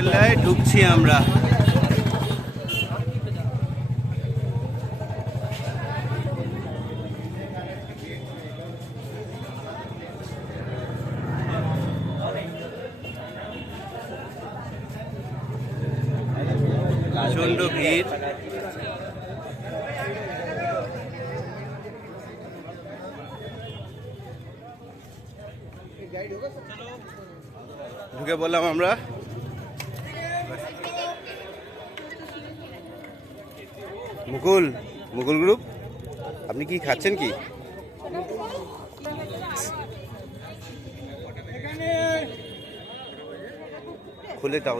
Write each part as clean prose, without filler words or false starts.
কেল্লায় ঢুকছি আমরা। প্রচন্ড ভিড়। ঢুকে বললাম আমরা। মুকুল মুকুল গ্রুপ, আপনি কি খাচ্ছেন কি? খুলে দাও।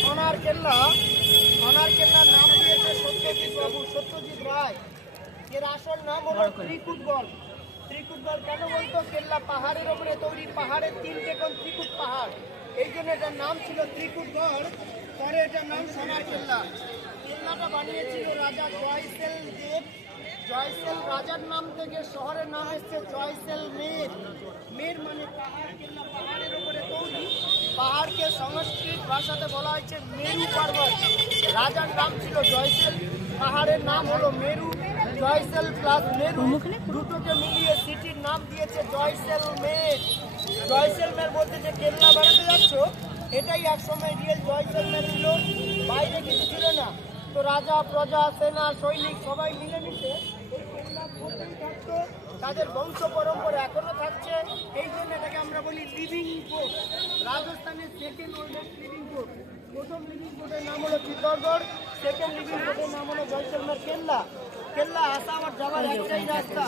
সোনার কেল্লা, সোনার কেল্লার নাম দিয়েছে সত্যজিৎ বাবু, সত্যজিৎ রায়। এর আসল নাম হলো ত্রিকুটগড়। ত্রিকুটগড় কেন বলতো? কেল্লা পাহাড়ের ওপরে তৈরি, পাহাড়ের 3টে কোণ ত্রিকুট পাহাড়, এই জন্য এটার নাম ছিল ত্রিকুটগড়। পরে এটার নাম সোনার কেল্লা। কেল্লাটা বানিয়েছিল রাজা জয়সেল দেব। জয়সেল রাজার নাম থেকে শহরের নাম এসছে জয়সেলমের। মের মানে পাহাড়, কেল্লা পাহাড়ের উপরে তৈরি। পাহাড়কে সংস্কৃত ভাষাতে বলা হয়েছে মেরু পর্বত। রাজার নাম ছিল জয়সেল, পাহাড়ের নাম হলো মেরু। জয়সেল প্লাস মেরু দুটোকে মিলিয়ে সিটির নাম দিয়েছে জয়সেলমের। জয়সেলমের বলতে যে কেল্লা বেড়াতে যাচ্ছ, এটাই একসময় রিয়েল জয়সেলমের ছিল, বাইরে কিছু ছিল না। তো রাজা, প্রজা, সেনা, সৈনিক সবাই মিলেমিশে এই কেল্লার মধ্যেই থাকতো। তাদের বংশ পরম্পরা এখনো থাকছে, এই জন্য এটাকে আমরা বলি লিভিং কোর্ট। রাজস্থানের সেকেন্ড ওল্ডেস্ট লিভিং কোর্ট। প্রথম লিভিং কোর্টের নাম হলো চিত্তরগড়, সেকেন্ড লিভিং কোর্টের নাম হলো জয়সলমের কেল্লা। কেল্লা আসা আবার যাওয়ার একটাই রাস্তা,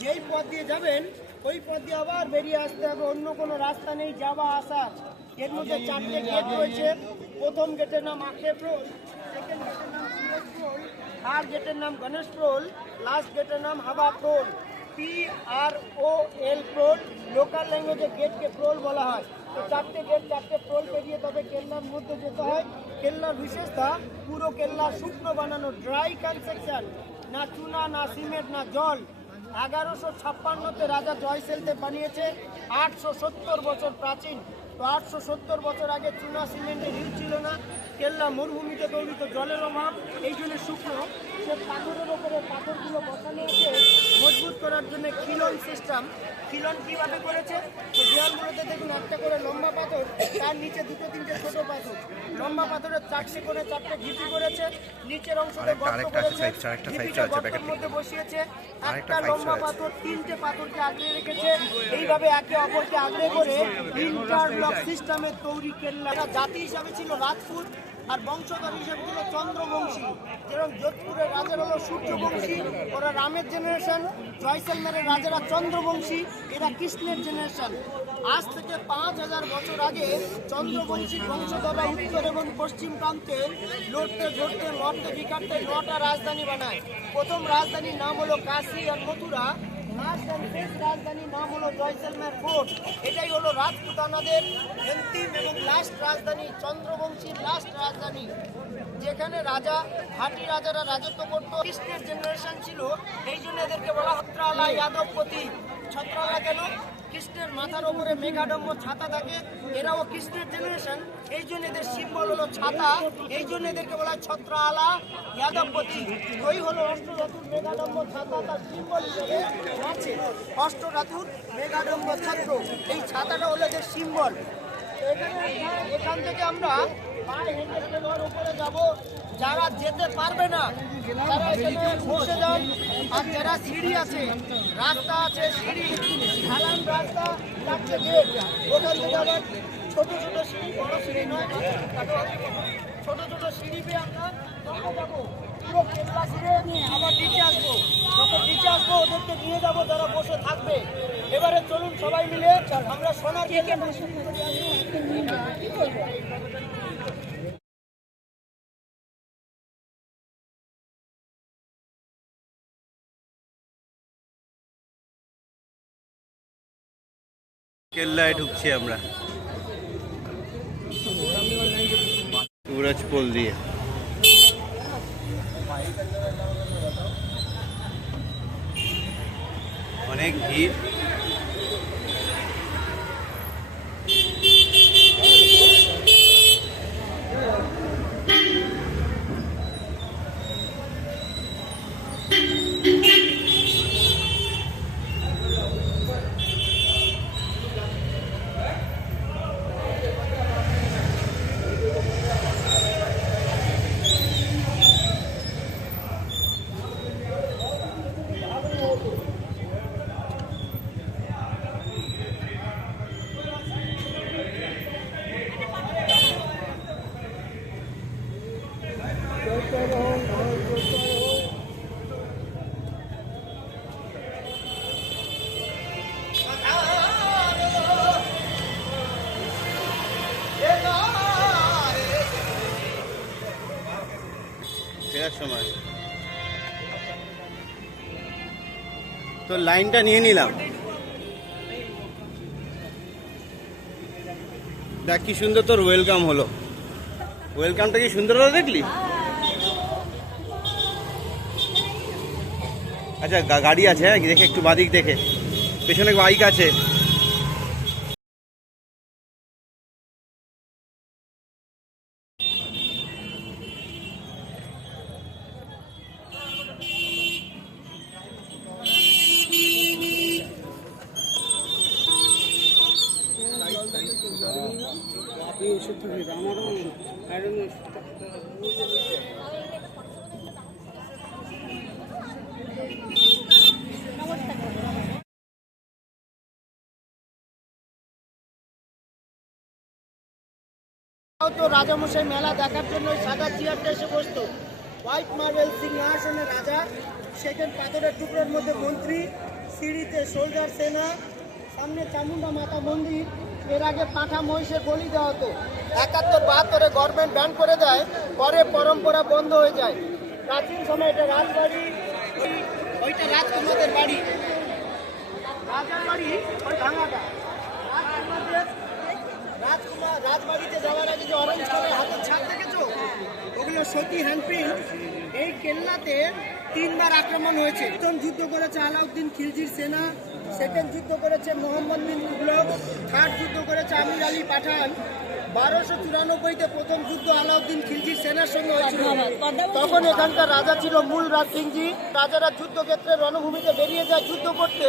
যেই পথ দিয়ে যাবেন ওই পথ দিয়ে আবার বেরিয়ে আসতে হবে, অন্য কোনো রাস্তা নেই যাওয়া আসার। এর মধ্যে 4টে গেট রয়েছে। প্রথম গেটের নাম আখেপ্রোল, সেকেন্ড গেটের নাম সুরেশ প্রোল, থার্ড গেটের নাম গণেশ প্রোল, লাস্ট গেটের নাম হাবা প্রোল। PROL প্রোল, লোকাল ল্যাঙ্গুয়েজে গেটকে প্রোল বলা হয়। তো 4টে গেট, 4টে প্রোল পেরিয়ে তবে কেল্লার মধ্যে যেতে হয়। কেল্লার বিশেষতা, পুরো কেল্লা শুকনো বানানো, ড্রাই কনস্ট্রাকশন, না চুনা, না সিমেন্ট, না জল। 1156-তে রাজা জয়সেলদেব বানিয়েছে, 870 বছর প্রাচীন। তো 870 বছর আগে চুনা সিমেন্টের ইউজ ছিল না। কেল্লা মরুভূমিতে তৈরি, তো জলের অভাব, এই জন্য শুকনো। সে পাথরের ওপরে পাথরগুলো বসানো আছে মজবুত করার জন্য খিলন সিস্টেম। খিলন কীভাবে করেছে? তো দেওয়ালগুলোতে দেখুন একটা করে লম্বা পাথর, তার নিচে 2-3টে ছোট পাথর। লম্বা পাথরের 4টে করে 4টে ঢিপি করেছে, নিচের অংশতে গর্ত করেছে, ঢিপিটা গর্তের মধ্যে বসিয়েছে। একটা লম্বা পাথর 3টে পাথরকে আগলে রেখেছে, এইভাবে একে অপরকে আগলে করে ইন্টারলক সিস্টেমের তৈরি কেল্লা। জাতি হিসাবে ছিল রাজপুত, আর বংশধর হিসেবে ছিল চন্দ্রবংশী। যেরকম যোধপুরের রাজারা হলো সূর্যবংশী, ওরা রামের জেনারেশন। জয়সলমেরের রাজারা চন্দ্রবংশী, এরা কৃষ্ণের জেনারেশন। আজ থেকে 5000 বছর আগে চন্দ্রবংশী বংশধররা উত্তর এবং পশ্চিম প্রান্তে লড়তে ঝরতে লড়তে বিকারতে 9টা রাজধানী বানায়। প্রথম রাজধানীর নাম হলো কাশী আর মথুরা। লাস্ট অ্যান্ড শেষ রাজধানীর নাম হলো জয়সলমের ফোর্ট। এটাই হলো রাজপুতানাদের অন্তিম এবং লাস্ট রাজধানী, চন্দ্রবংশীর লাস্ট রাজধানী, যেখানে রাজা, হাটি রাজারা রাজত্ব করত। কৃষ্ণের জেনারেশন ছিল, এই জন্য এদেরকে বলা ছত্রালা যাদবপতি। ছত্রালা কেন? কৃষ্ণের মাথার ওপরে মেঘাডম্ব ছাতা থাকে, এরাও কৃষ্ণের জেনারেশন, এই জন্য এদের সিম্বল হলো ছাতা, এই জন্য এদেরকে বলা হয় ছত্রালা যাদবপতি। ওই হলো অষ্টধাতুর মেঘাডম্ব ছাতা, তার সিম্বল হিসেবে আছে অষ্টধাতুর মেঘাডম্ব ছাত্র। এই ছাতাটা হলো এদের সিম্বল। এখান থেকে আমরা পায়ে হেঁটে কেল্লার উপরে যাব। যারা যেতে পারবে না তারা এখানে বসে যান। আর যারা সিঁড়ি আছে, রাস্তা আছে, সিঁড়ি ঢালান রাস্তা, 4টে গেট, ওখান থেকে আবার ছোট ছোট সিঁড়ি, বড় সিঁড়ি নয়, ছোট ছোট সিঁড়ি পেয়ে আমরা যাবো পুরো কেল্লা সিঁড়ে, আবার নিচে আসবো। যখন নিচে আসবো ওদেরকে নিয়ে যাবো যারা বসে থাকবে। এবারে চলুন সবাই মিলে আমরা সোনার কেল্লা দর্শন করে আসবো। কেল্লায় ঢুকছি আমরা। যুবরাজ পোল দিয়ে। অনেক ভিড়। ফেরার সময় তো লাইনটা নিয়ে নিলাম। দেখ কি সুন্দর তোর ওয়েলকাম হলো। ওয়েলকামটা কি সুন্দর হলো দেখলি? আচ্ছা গাড়ি আছে, হ্যাঁ দেখে একটু বাদিক দেখে, পেছনে বাইক আছে। তো রাজামশাই মেলা দেখার জন্য ওই সাদা চেয়ারটা এসে বসতো। হোয়াইট মার্বেল সিংহাসনে রাজা, সেখানে পাথরের টুকরোর মধ্যে মন্ত্রী, সিঁড়িতে সোলজার সেনা, সামনে চামুন্ডা মাতা মন্দির। এর আগে পাঁঠা মহিষের বলি দেওয়া হতো। 71-72 গভর্নমেন্ট ব্যান করে দেয়, পরে পরম্পরা বন্ধ হয়ে যায়। প্রাচীন সময় এটা রাজবাড়ি, ওইটা রাজকুমারদের বাড়ি, রাজার বাড়ি ওই ভাঙাটা। রাজকুমার রাজবাড়িতে যাওয়ার আগে যে অরেঞ্জ কালার হাতের ছাপ দেখেছো, ওগুলো সতী হ্যান্ডপ্রিন্ট। এই কেল্লাতে 3 বার আক্রমণ হয়েছে। প্রথম যুদ্ধ করেছে আলাউদ্দিন খিলজির সেনা, সেকেন্ড যুদ্ধ করেছে মোহাম্মদ বিন তুগলক, থার্ড যুদ্ধ করেছে আমির আলী পাঠান। 1294-তে প্রথম যুদ্ধ আলাউদ্দিন খিলজির সেনার সঙ্গে হয়েছিল। তখন এখানকার রাজা ছিল মূল রাজ সিংজি। রাজারা যুদ্ধক্ষেত্রে রণভূমিতে বেরিয়ে যায় যুদ্ধ করতে,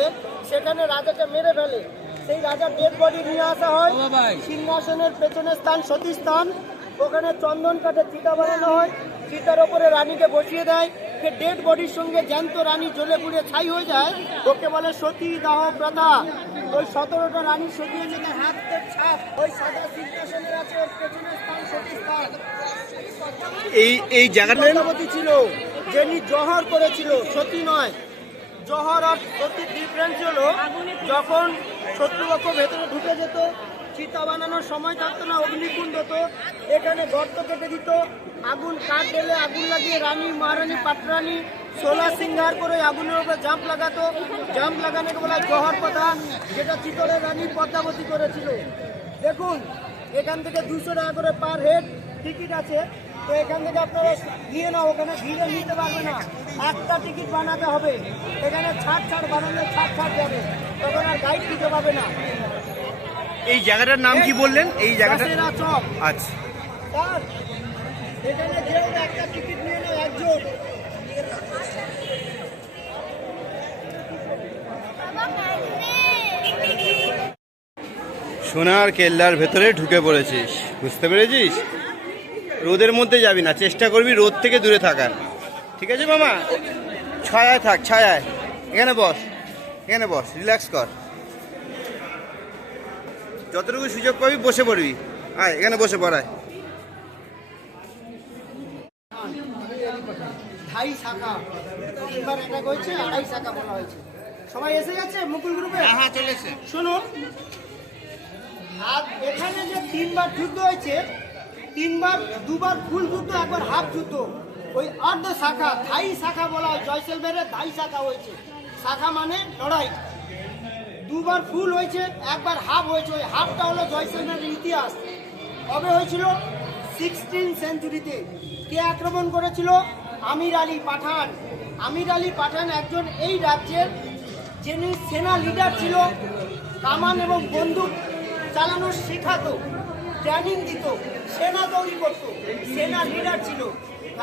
সেখানে রাজাকে মেরে ফেলে। সেই রাজার ডেড বডি নিয়ে আসা হয় সিংহাসনের পেছনের স্থান সতী স্থান। ওখানে চন্দন কাঠে চিতা বানানো হয়, চিতার ওপরে রানীকে বসিয়ে দেয়। সে ডেড বডির সঙ্গে জ্যান্ত রানী জ্বলে পুড়ে ছাই হয়ে যায়, ওকে বলে সতী দাহ প্রথা। ওই 17টা রানী সজিয়েছে তার হাতের ছাপ। ওই সাদা সিংহাসনের আছে ওর পেছনের স্থান সতী স্থান। এই জায়গাটা ছিল যিনি জহর করেছিল, সতী নয়। জহর আর সতীর ডিফারেন্স হলো, যখন শত্রুপক্ষ ভেতরে ঢুকে যেত, চিতা বানানোর সময় থাকতো না, অগ্নিকুণ্ড হতো, এখানে গর্ত কেটে দিত, আগুন কাঠ ঢেলে আগুন লাগিয়ে রানী মহারানী পাটরানী 16 সিঙ্গার করে আগুনের উপরে জাম্প লাগাতো। জাম্প লাগানোকে বলা জহর কথা, যেটা চিতলের রানী পদ্মাবতী করেছিল। দেখুন এখান থেকে 200 টাকা করে পার হেড টিকিট আছে। তো এখান থেকে আপনারা নিয়ে নাও, ওখানে ভিড়ে নিতে পারবে না, একটা টিকিট বানাতে হবে। এখানে ছাড় বানালে ছাড় যাবে, তখন আর গাইড দিতে পারবে না। এই জায়গাটার নাম কি বললেন? এই জায়গাটা চক। আচ্ছা, এখানে কেউ একটা টিকিট নিয়ে নাও একজন। সোনার কেল্লার ভেতরে ঢুকে পড়েছিস, বুঝতে পেরেছিস? রোদের মধ্যে যাবি না, চেষ্টা করবি রোদ থেকে দূরে থাকার, ঠিক আছে মামা? ছায়ায় থাক, ছায়ায়। এখানে বস, এখানে বস, রিল্যাক্স কর। যতটুকু সুযোগ পাবি বসে পড়বি। আয় এখানে বসে পড়ায়। ঢাই শাখা, তিনবার অ্যাটাক হয়েছে, 2.5 শাখা বলা হয়েছে। সবাই এসে গেছে মুকুল গ্রুপে? হ্যাঁ চলেছে। শুনুন, আর এখানে যে 3 বার যুদ্ধ হয়েছে, 3 বার, 2 বার ফুল যুদ্ধ, 1 বার হাফ যুদ্ধ। ওই অর্ধ শাখা, ধাই শাখা বলা হয়। জয়সলমেরে ধাই শাখা হয়েছে। শাখা মানে লড়াই। 2 বার ফুল হয়েছে, 1 বার হাফ হয়েছে। ওই হাফটা হলো জয়সলমেরের ইতিহাস। কবে হয়েছিল? 16 সেঞ্চুরিতে কে আক্রমণ করেছিল? আমির আলী পাঠান। আমির আলী পাঠান একজন এই রাজ্যের যিনি সেনা লিডার ছিল, কামান এবং বন্দুক চালানো শেখাতো, ট্রেনিং দিত, সেনা তৈরি করত, সেনা লিডার ছিল।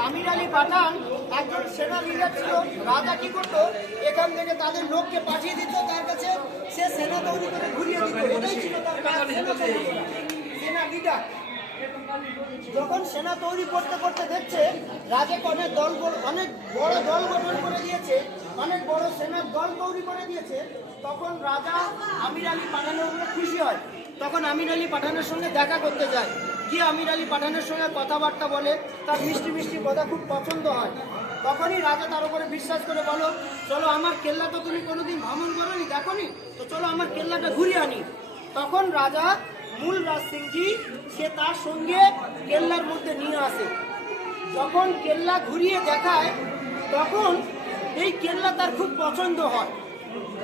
আমির আলী পাঠান একজন সেনা লিডার ছিল। রাজা কি করতো? এখান থেকে তাদের লোককে পাঠিয়ে দিত তার কাছে, সে সেনা তৈরি করে ঘুরিয়ে দিত। এটাই ছিল তার কাজ, সেনা তৈরি করা, সেনা লিডার। যখন সেনা তৈরি করতে করতে দেখছে রাজা অনেক বড় দল গঠন করে দিয়েছে, অনেক বড় সেনার দল তৈরি করে দিয়েছে, তখন রাজা আমির আলী পাঠানের উপরে খুশি হয়। তখন আমির আলী পাঠানের সঙ্গে দেখা করতে যায়, গিয়ে আমির আলী পাঠানের সঙ্গে কথাবার্তা বলে, তার মিষ্টি মিষ্টি কথা খুব পছন্দ হয়। তখনই রাজা তার উপরে বিশ্বাস করে বলো, চলো আমার কেল্লা তো তুমি কোনোদিন ভ্রমণ করোনি, দেখোনি, তো চলো আমার কেল্লাটা ঘুরিয়ে আনি। তখন রাজা মূল রাজ সিংজি সে তার সঙ্গে কেল্লার মধ্যে নিয়ে আসে। যখন কেল্লা ঘুরিয়ে দেখায় তখন এই কেল্লা তার খুব পছন্দ হয়।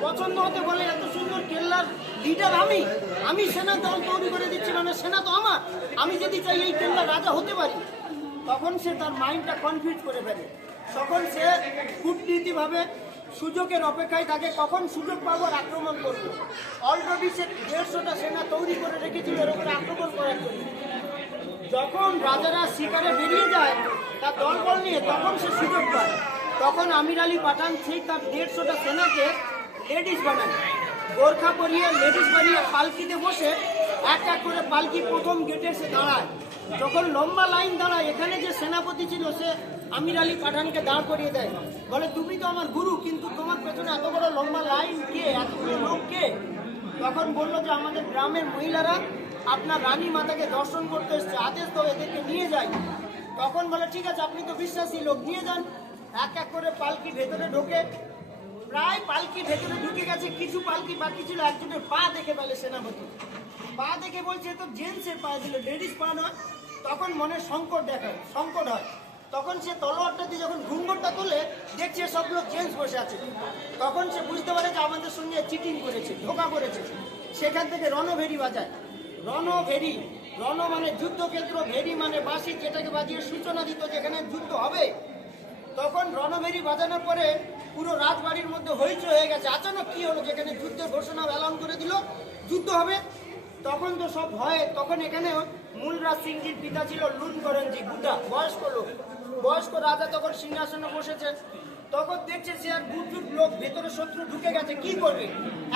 পছন্দ হতে বলে, এত সুন্দর কেল্লার লিডার আমি সেনা দল তৈরি করে দিচ্ছি, মানে সেনা তো আমার, আমি যদি চাই এই কেল্লা রাজা হতে পারি। তখন সে তার মাইন্ডটা কনফিউজ করে ফেলে। তখন সে কূটনীতিভাবে সুযোগের অপেক্ষায় থাকে, কখন সুযোগ পাবো আর আক্রমণ করবো। অলরেডি সে 150টা সেনা তৈরি করে রেখেছিল এর উপরে আক্রমণ করার জন্য। যখন রাজারা শিকারে বেরিয়ে যায় তার দলবল নিয়ে, তখন সে সুযোগ পায়। তখন আমির আলী পাঠান সেই তার 150টা সেনাকে লেডিস বানায়, গোর্খা পরিয়ে লেডিস বানিয়ে পালকিতে বসে এক এক করে পালকি প্রথম গেটে এসে দাঁড়ায়। যখন লম্বা লাইন দাঁড়ায়, এখানে যে সেনাপতি ছিল সে আমির আলী পাঠানকে দাঁড় করিয়ে দেয়, বলে তুমি তো আমার গুরু, কিন্তু তোমার পেছনে এত বড় লম্বা লাইন কে, এতগুলো লোক কে? তখন বললো যে আমাদের গ্রামের মহিলারা আপনার রানী মাতাকে দর্শন করতে এসছে, আদেশ তো এদেরকে নিয়ে যাই। তখন বলে ঠিক আছে, আপনি তো বিশ্বাসী লোক, নিয়ে যান। এক এক করে পালকি ভেতরে ঢোকে, প্রায় পালকি ভেতরে ঢুকে গেছে, কিছু পালকি বাকি ছিল। একজনের পা দেখে পেলে সেনাপতি, পা দেখে বলছে তো জেন্টসের পা দিল, লেডিস পা নয়। তখন মনে সংকট হয়। তখন সে তলোয়ারটা দিয়ে যখন ঘুঙ্গরটা তোলে, দেখছে সব লোক জেন্টস বসে আছে। তখন সে বুঝতে পারে যে আমাদের সঙ্গে চিটিং করেছে, ধোঁকা করেছে। সেখান থেকে রণভেরি বাজায়। রণ মানে যুদ্ধক্ষেত্র, ভেরি মানে বাঁশি, যেটাকে বাজিয়ে সূচনা দিত যেখানে যুদ্ধ হবে। তখন রণভেরি বাজানোর পরে পুরো রাজবাড়ির মধ্যে হইচই হয়ে গেছে। আচানক কি হলো, যেখানে যুদ্ধের ঘোষণা এলান করে দিল, যুদ্ধ হবে। তখন তো সব ভয়ে, তখন এখানে মূলরাজ সিংজির পিতা ছিল লুনকরণজি, বুদ্ধা, বয়স্ক রাজা তখন সিংহাসনে বসেছে। তখন দেখছে সে আর বুদ্ধুর লোক, ভেতরে শত্রু ঢুকে গেছে, কি করবে?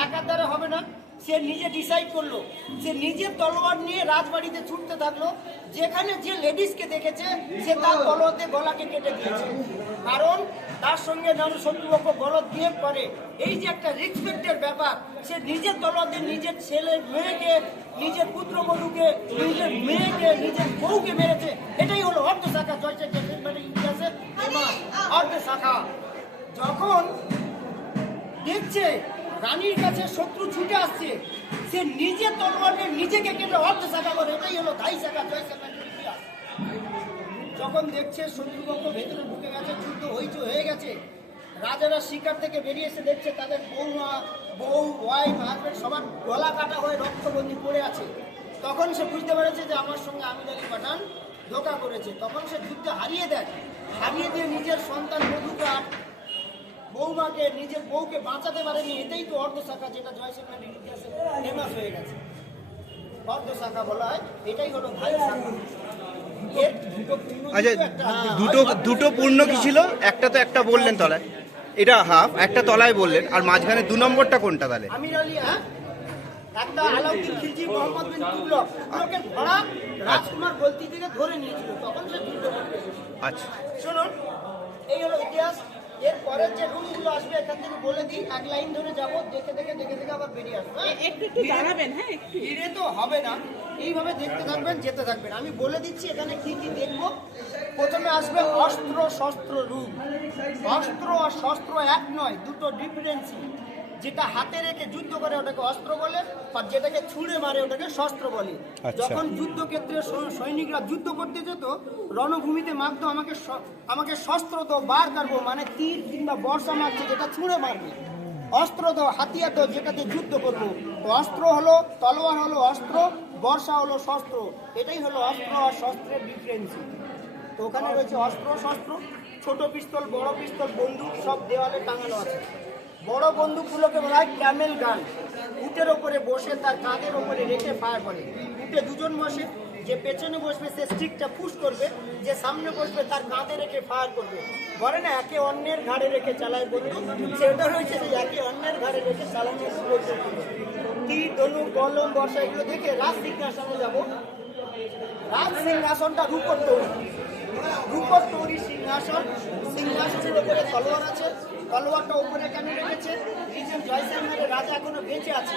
একার দ্বারা হবে না। সে নিজে ডিসাইড করলো, সে নিজের তলোয়ার নিয়ে রাজবাড়িতে ছুটতে থাকলো। যেখানে যে লেডিসকে দেখেছে সে তার তলোয়ারে গলাকে কেটে দিয়েছে, কারণ তার সঙ্গে যেন শত্রুপক্ষ গলদ দিয়ে করে। এই যে একটা রেসপেক্টের ব্যাপার, সে নিজের তলোয়ারে নিজের ছেলের মেয়েকে, নিজের পুত্রবধূকে, নিজের মেয়েকে, নিজের বউকে মেরেছে। এটাই হলো অর্ধ শাখা, ইতিহাসে অর্ধ শাখা। যখন দেখছে রানীর কাছে শত্রু ছুটে আসছে, সে নিজে তলোয়ারে নিজেকে কেটে অর্ধ শাখা করে, এটাই হলো ধাই শাখা, জয় শাখা ইতিহাস। যখন দেখছে শত্রুপক্ষ ভেতরে ঢুকে গেছে, যুদ্ধ হয়ে গেছে, রাজারা শিকার থেকে বেরিয়ে এসে দেখছে তাদের বউ, ওয়াইফ, হাজবেন্ড সবার গলা কাটা হয়ে রক্তবন্দী পড়ে আছে। তখন সে বুঝতে পেরেছে যে আমার সঙ্গে আমির আলী পাঠান ধোঁকা করেছে। তখন সে যুদ্ধে হারিয়ে দিয়ে নিজের সন্তান বধূকে আর বৌমাকে, নিজের বউকে বাঁচাতে পারেনি। এটাই তো অর্ধ শাখা, যেটা জয়সিংহের ইতিহাসে ফেমাস হয়ে গেছে, অর্ধ শাখা বলা হয়। এটাই হলো ধাই শাখা। আচ্ছা, দুটো পূর্ণ কি ছিল? একটা তো একটা বললেন তলায়, এটা হাফ, একটা তলায় বললেন, আর মাঝখানে 2 নম্বরটা কোনটা তাহলে? আমির আলী, হ্যাঁ, একটা আলাউদ্দিন খিলজি, মোহাম্মদ বিন তুগলকের ভরা রাজকুমার গলতি থেকে ধরে নিয়েছিল, তখন সে যুদ্ধ করতে। আচ্ছা, শুনুন, এই হলো ইতিহাস। এর পরের যে রুমগুলো আসবে এখান থেকে বলে দিই, এক লাইন ধরে যাবো, দেখে আবার বেরিয়ে আসবো। একটু দাঁড়াবেন, হ্যাঁ, একটু ধীরে তো হবে না, এইভাবে দেখতে থাকবেন, যেতে থাকবেন। আমি বলে দিচ্ছি এখানে কি কি দেখবো। প্রথমে আসবে অস্ত্র শস্ত্র রূপ। অস্ত্র আর শস্ত্র এক নয়, দুটো ডিফারেন্সি। যেটা হাতে রেখে যুদ্ধ করে ওটাকে অস্ত্র বলে, আর যেটাকে ছুঁড়ে মারে ওটাকে শস্ত্র বলে। যখন যুদ্ধক্ষেত্রে সৈনিকরা যুদ্ধ করতে যেত, রণভূমিতে মারতো, আমাকে শস্ত্র দাও, বার কাটবো, মানে তীর কিংবা বর্ষা মারছে, যেটা ছুঁড়ে মারবে। অস্ত্র দাও, হাতিয়ার দাও, যেটাতে যুদ্ধ করবো। অস্ত্র হলো, তলোয়ার হলো অস্ত্র, বর্ষা হলো শস্ত্র, এটাই হলো অস্ত্র আর শস্ত্রের ডিফারেন্স। তো ওখানে রয়েছে অস্ত্র শস্ত্র, ছোট পিস্তল, বড় পিস্তল, বন্দুক সব দেওয়ালে টাঙানো আছে। বড় বন্দুকগুলোকে বলা হয় ক্যামেল গান। উটের ওপরে বসে তার কাঁধের ওপরে রেখে ফায়ার করে। উটে দুজন বসে, যে পেছনে বসবে সে স্টিকটা পুশ করবে, যে সামনে বসবে তার কাঁধে রেখে ফায়ার করবে। বলে না একে অন্যের ঘাড়ে রেখে চালায় বন্দুক, সেটা রয়েছে যে একে অন্যের ঘাড়ে রেখে চালানোর বন্দুক। তীর, ধনুক, কলম, বর্ষা এগুলো দেখে রাজ সিংহাসনে যাব। রাজ সিংহাসনটা রূপোর তৈরি, রূপোর তৈরি সিংহাসন। সিংহাসনের উপরে তলোয়ার আছে, তলোয়ারটা উপরে কেন রেখেছে? রিজেন্ট জয়সলমেরের রাজা এখনো বেঁচে আছে।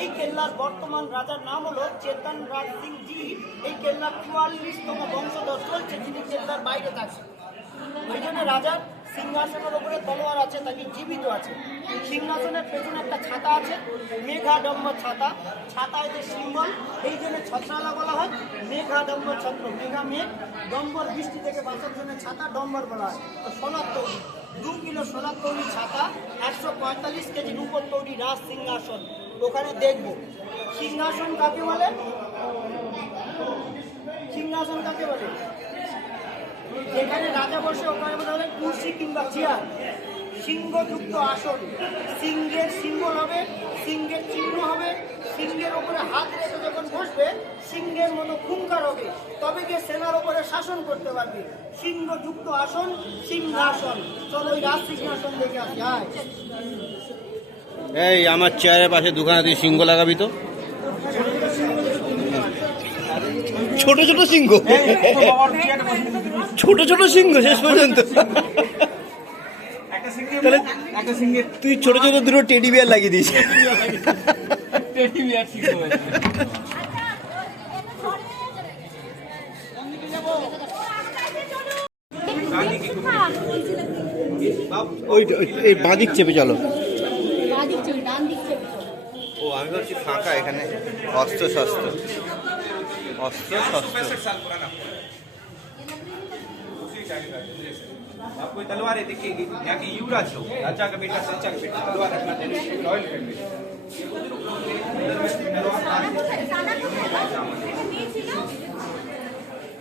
এই কেল্লার বর্তমান রাজার নাম হলো চেতন রাজ সিং জি। এই কেল্লার 44তম বংশধর চলছে, যিনি কেল্লার বাইরে থাকছে। ওই জন্য রাজার সিংহাসনের উপরে তলোয়ার আছে, তাকে জীবিত আছে। সিংহাসনের পেছনে একটা ছাতা আছে, মেঘাডম্ব ছাতা। ছাতা এদের সিম্বল, এই জন্য ছত্রালা বলা হয়। মেঘাডম্ব ছত্র, মেঘা মেঘ, ডম্বর বৃষ্টি থেকে বাঁচার জন্য ছাতা ডম্বর বলা হয়। তো সোনার তৈরি 2 কিলো সোনার তৈরি ছাতা, 145 কেজি রূপোর তৈরি রাজ সিংহাসন। ওখানে দেখবো সিংহাসন কাকে বলে, সিংহাসন কাকে বলে? যেখানে রাজা বসে ওখানে বলা হয় কুর্সি কিংবা চেয়ার। সিংহযুক্ত আসন, সিংহের সিম্বল হবে, সিংহের চিহ্ন হবে। সিংহের ওপরে হাত রেখে যখন বসবে সিংহের মতো খুঙ্কার হবে, তবে গিয়ে সেনার ওপরে শাসন করতে পারবে। সিংহযুক্ত আসন সিংহাসন। চলো ওই রাজ সিংহাসন দেখে আসি। আয় এই আমার চেয়ারের পাশে দুখানা তুই সিংহ লাগাবি তো। ছোট ছোট সিংহ, ছোট ছোট সিংহ শেষ পর্যন্ত। তাহলে তুই ছোট ছোট দুটো টেডি বিয়ার লাগিয়ে দিস। ওই এই বাঁদিক চেপে চলো। ও আমি ভাবছি ফাঁকা, এখানে অস্ত্র শস্ত্র, অস্ত্র শস্ত্র। आप कोई तलवार है देखिए, यहाँ के युवराज हो, राजा का बेटा, सच्चा का बेटा, तलवार रखना चाहिए, रॉयल फैमिली।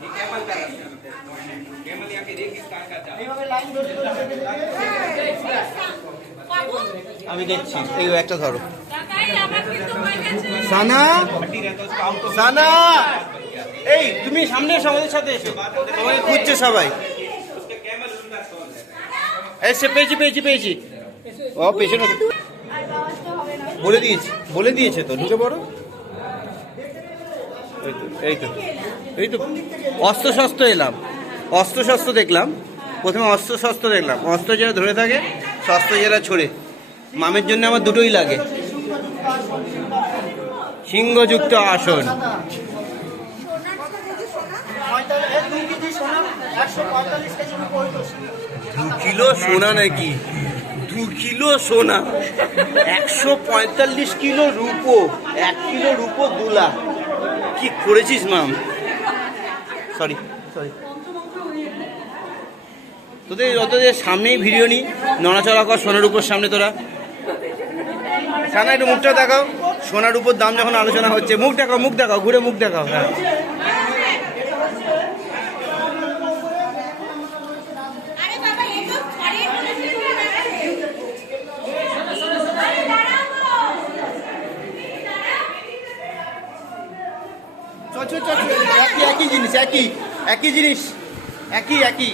ये कैमल का रास्ता है, कैमल यहाँ के रेगिस्तान का जाता है। এইভাবে লাইন ধরে ধরে ধরে ধরে আমি দেখছি, এই একটা ধরো। সানা, সানা, এই তুমি সামনে সবাই সাথে এসো, সবাই খুঁজছে সবাই। এসে পেয়েছি পেয়েছি পেয়েছি। ও পেছনে বলে দিয়েছি, বলে দিয়েছে তো, ঢুকে পড়ো। এই তো এই তো অস্ত্র শস্ত্র এলাম, অস্ত্র শস্ত্র দেখলাম। প্রথমে অস্ত্র শস্ত্র দেখলাম, অস্ত্র যেটা ধরে থাকে, শস্ত্র যেটা ছড়ে। মামের জন্য আমার দুটোই লাগে। সিংহযুক্ত আসন, 2 কিলো সোনা নাকি? 2 কিলো সোনা, 145 কিলো রূপো, 1 কিলো রূপো 2 লাখ। কি করেছিস মাম? Sorry sorry. তোদের সামনেই ভিডিও নি, নড়াচড়া কর সোনার উপর সামনে। তোরা সানা একটু মুখটা দেখাও। সোনার উপর দাম যখন আলোচনা হচ্ছে, মুখ দেখাও, মুখ দেখাও, ঘুরে মুখ দেখাও। হ্যাঁ একই জিনিস, একই একই জিনিস, একই একই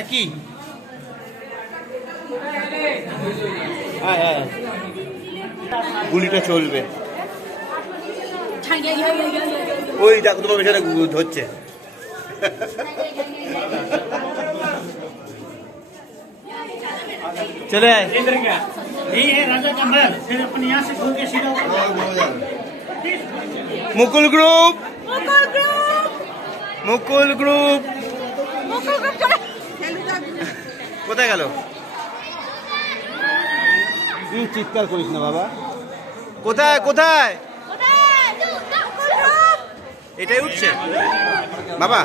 একই। হ্যাঁ হ্যাঁ, গুলিটা চলবে। ওই দেখো তোমার পেছনে ধরছে। চলে আয়। यही है राजा का महल, फिर अपन यहाँ से घूम के सीधा মুকুল গ্রুপ, মুকুল গ্রুপ কোথায় গেল? তুই চিৎকার করিস না বাবা। কোথায় কোথায়? এটাই উঠছে বাবা।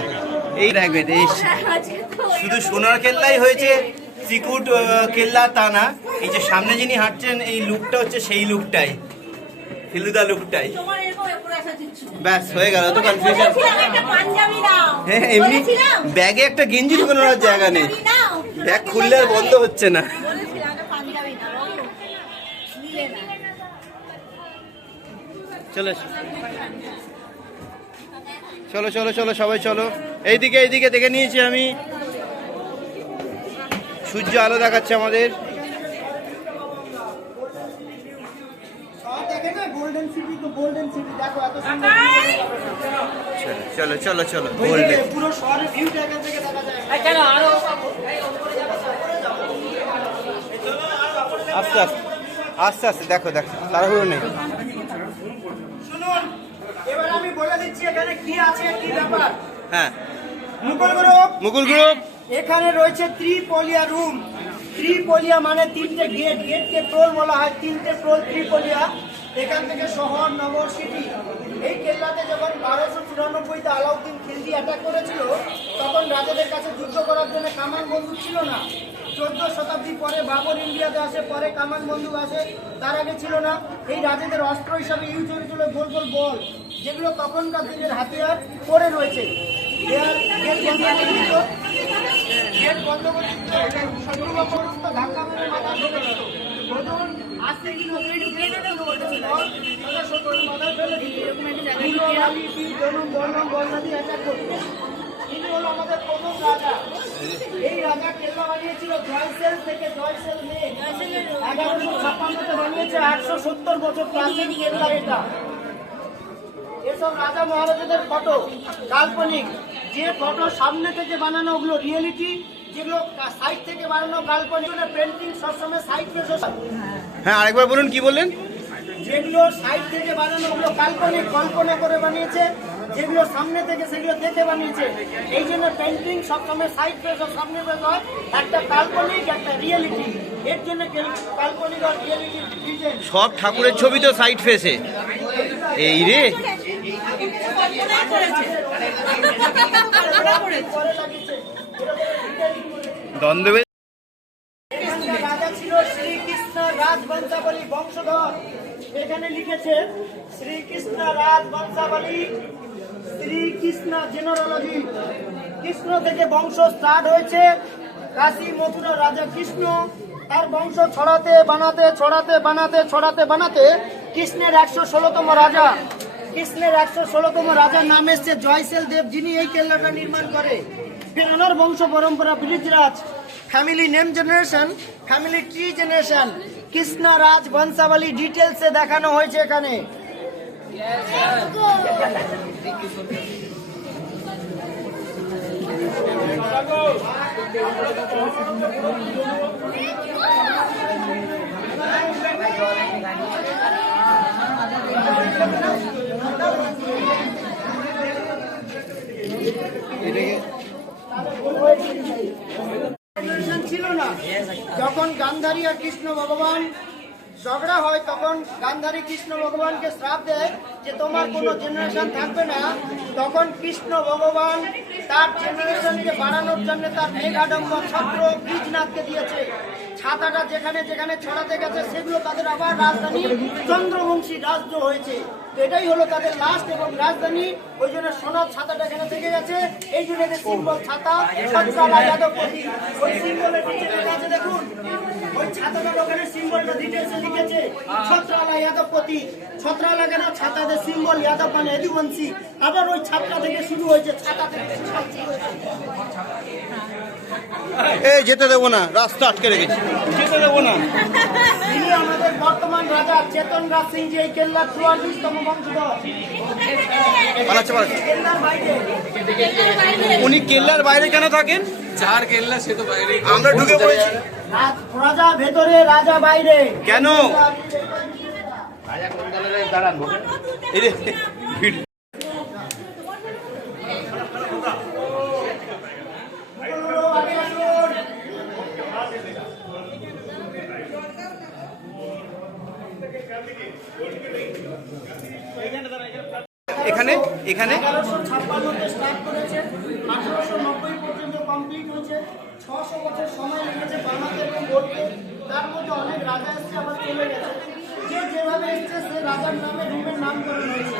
এই রাখবে, শুধু সোনার কেল্লাই হয়েছে, ত্রিকুট কেল্লা তা না। এই যে সামনে যিনি হাঁটছেন, এই লুকটা হচ্ছে সেই লুকটাই, ফেলুদা লুকটাই। ব্যাস হয়ে গেল তো কনফিউশন। হ্যাঁ এমনি ব্যাগে একটা গেঞ্জি ঢুকানোর জায়গা নেই, ব্যাগ খুললে আর বন্ধ হচ্ছে না। চলো চলো চলো চলো সবাই চলো, এইদিকে এইদিকে দেখে নিয়েছি আমি, সূর্য আলো দেখাচ্ছে আমাদের। গোল্ডেন সিটি তো গোল্ডেন সিটি দেখো এত সুন্দর। চলো চলো চলো গোল্ডেন পুরো শহরের ভিউটা এখান থেকে দেখা যায়। চলো আরো আস্তে আস্তে আস্তে আস্তে দেখো দেখো তাড়াহুড়ো নেই। শুনুন এবার আমি বলে দিচ্ছি এখানে কি আছে কি ব্যাপার। হ্যাঁ মুকুল গ্রুপ, মুকুল গ্রুপ এখানে রয়েছে ত্রিপলিয়া রুম। ত্রিপলিয়া মানে তিনটে গেট, গেটকে প্রোল বলা হয়, তিনটে প্রোল ত্রিপলিয়া। এখান থেকে শহর নগর সিটি। এই কেল্লাতে যখন 1294-তে আলাউদ্দিন খিলজি অ্যাটাক করেছিল তখন রাজাদের কাছে যুদ্ধ করার জন্য কামান বন্দুক ছিল না। 14 শতাব্দী পরে বাবর ইন্ডিয়াতে আসে, পরে কামান বন্দুক আসে, তার আগে ছিল না। এই রাজাদের অস্ত্র হিসাবে ইউজ হয়েছিল গোল গোল বল, যেগুলো তখনকার দিনের হাতিয়ার পড়ে রয়েছে। গেট বন্ধ করে দিত, শত্রুরা পরিচিত ধাক্কা মেরে মাথা ঢুকে দিত। ধরুন আজকে কি শত্রুর মাথায় ফেলে দিত, বর্ণাদি অ্যাটাক করত। তিনি হলো আমাদের প্রথম রাজা। এই রাজা কেল্লা বানিয়েছিল জয়সেল থেকে, জয়সেল মেয়ে 1156-তে বানিয়েছে। 870 বছর প্রাচীন কেল্লা এটা। এসব রাজা মহারাজাদের ফটো কাল্পনিক, যে ফটো সামনে থেকে বানানো ওগুলো রিয়েলিটি, যেগুলো সাইড থেকে বানানো কাল্পনিক। পেন্টিং সবসময় সাইড ফেস। হ্যাঁ আরেকবার বলুন কি বললেন? যেগুলো সাইড থেকে বানানো ওগুলো কাল্পনিক, কল্পনা করে বানিয়েছে। যেগুলো সামনে থেকে সেগুলো দেখে বানিয়েছে। এই জন্য পেন্টিং সবসময় সাইড ফেস আর সামনে ফেস হয়, একটা কাল্পনিক একটা রিয়েলিটি। এর জন্য কাল্পনিক আর রিয়েলিটি ডিজাইন। সব ঠাকুরের ছবি তো সাইড ফেসে। এই রে দ্বন্দ্ব। রাজা ছিল শ্রীকৃষ্ণ রাজবংশাবলী বংশধর। এখানে লিখেছে শ্রীকৃষ্ণ রাজবংশাবলী, শ্রীকৃষ্ণ জেনারেলজি। কৃষ্ণ থেকে বংশ স্টার্ট হয়েছে। কাশী মথুরা রাজা কৃষ্ণ, তার বংশ ছড়াতে বানাতে ছড়াতে বানাতে ছড়াতে বানাতে কৃষ্ণের 116তম রাজা, কৃষ্ণের 116তম রাজার নাম এসছে জয়সেল দেব, যিনি এই কেল্লাটা নির্মাণ করে। ফের ওনার বংশ পরম্পরা বৃহরাজ, family name generation, family tree generation, Krishna Raj বংশাবলী ডিটেলসে দেখানো হয়েছে এখানে। ছিল না। যখন গান্ধারী আর কৃষ্ণ ভগবান ঝগড়া হয় তখন গান্ধারী কৃষ্ণ ভগবানকে শ্রাপ দেয় যে তোমার কোনো জেনারেশন থাকবে না। তখন কৃষ্ণ ভগবান তার জেনারেশনকে বাড়ানোর জন্য তার মেঘাডম্বর ছাত্র ব্রিজনাথকে দিয়েছে। ছাতাটা যেখানে যেখানে ছড়াতে গেছে সেগুলো তাদের আবার রাজধানী চন্দ্রবংশী রাজ্য হয়েছে। এটাই হলো তাদের লাস্ট এবং রাজধানী। ওই জন্য সোনার ছাতাটা এখানে থেকে গেছে। এই জন্য এদের সিম্বল ছাতা, ছত্রালা যাদবপতি। ওই সিম্বলের নিচে লেখা আছে দেখুন, ওই ছাতাটার ওখানে সিম্বলটা ডিটেলসে লিখেছে ছত্রালা যাদবপতি। ছত্রালা কেন? ছাতাদের সিম্বল যাদব মানে যদুবংশী। আবার ওই ছাতা থেকে শুরু হয়েছে, ছাতা থেকে। এই যেতে দেবো না, রাস্তা আটকে রেখেছি, যেতে দেবো না। তিনি আমাদের বর্তমান রাজা চেতন রাজ সিং জি, এই কেল্লার 44তম বংশধর। পালাচ্ছে পালাচ্ছে। কেল্লার বাইরে, উনি কেল্লার বাইরে কেন থাকেন? চার কেল্লা সে তো বাইরে। আমরা ঢুকে পড়েছি। রাজা ভেতরে রাজা বাইরে। কেন? এই রে, ভিড়। এখানে এখানে 1156 স্টার্ট করেছে, 1890 পর্যন্ত কমপ্লিট হয়েছে। 600 বছর সময় লেগেছে বানাতে এবং গড়তে। তার মধ্যে অনেক রাজা এসেছে, আবার চলে গেছে। যে যেভাবে এসছে সে রাজার নামে রুমের নামকরণ হয়েছে।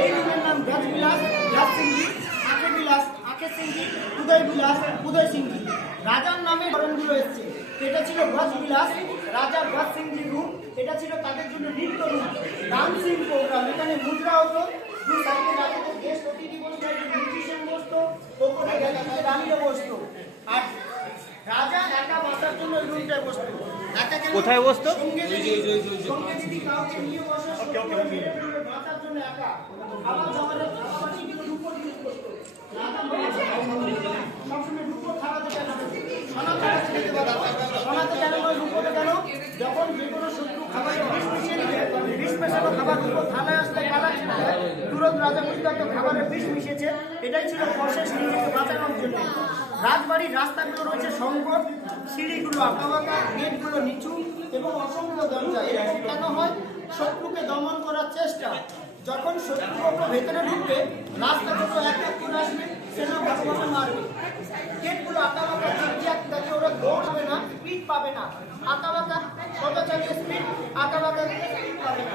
এই রুমের নাম গজ বিলাস, গজ সিংজি, আঁখে বিলাস, আঁখে সিংজি, উদয় বিলাস, উদয় সিংজি। রাজার নামে বরণগুলো এসছে। এটা ছিল গজ বিলাস, রাজা গজ সিংজি রুম। এটা ছিল তাদের জন্য নৃত্য রুম, ডান্সিং প্রোগ্রাম। এখানে মুদ্রা হতো, দু সাইডে রাজাদের গেস্ট অতিথি বসতো, মিউজিশিয়ান বসতো, ওপরে রানীরা বসতো। আর রাজা একা বসার জন্য ওই রুমটায় বসতো। কোথায় বসতো? সঙ্গে যদি কাউকে নিয়ে বসে বাঁচার জন্য একা। আবার খাবারটি কিন্তু রূপোর ইউজ করতো। রাজা সবসময় রূপোর খাওয়াতে কেন? সোনা খাওয়াতে খেতে পারতো। সোনাতে কেন নয়, রূপোতে কেন? যখন যে কোনো শত্রু খাবারে বিষ মিশিয়ে দিবে, বিষ মেশানো খাবার রূপোর থালায় আসলে কালা ছিল, তুরন্ত রাজা বুঝতে পারতো খাবারে বিষ মিশেছে। এটাই ছিল প্রসেস নিজেকে বাঁচানোর জন্য। রাজবাড়ির রাস্তাগুলো রয়েছে সংকট, সিঁড়িগুলো আঁকাবাঁকা, গেটগুলো নিচু এবং অসংখ্য দরজা। এরকম কেন হয়? শত্রুকে দমন করার চেষ্টা। যখন শত্রুপক্ষ ভেতরে ঢুকবে, রাস্তাগুলো এক এক করে আসবে, সেনা ভালোভাবে মারবে। গেটগুলো আঁকাবাঁকা, তাকে ওরা দৌড় হবে না, স্পিড পাবে না। আঁকাবাঁকা সোজা চালিয়ে স্পিড, আঁকাবাঁকা স্পিড পাবে না।